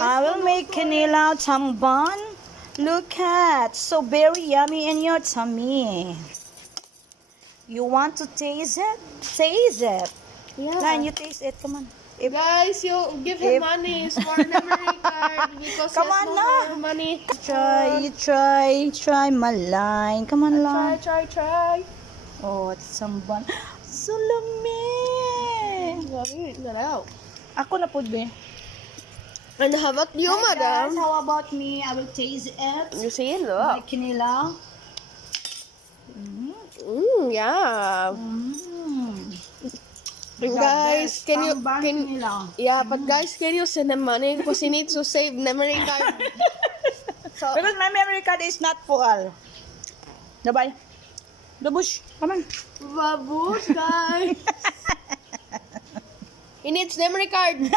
I will make Kanilaw tambon. Look at, so very yummy in your tummy. You want to taste it? Taste it. Yeah. Lan, you taste it. Come on. If, Guys, you give him If- money for memory card because Come he has on no na. more money. try my line. Come on, Lan. Try. Oh, it's tambon. Sulami. Grabe, galaw. Ako na po, be. And how about you, Hi, guys. madam? How about me? I will taste it. You see it, My look. Kanilaw. Yeah. And guys, can you yeah, but guys, can you send him money because he needs to save memory card. So Because my memory card is not full. Bye. The bush. Come on. babush, guys. He needs memory card.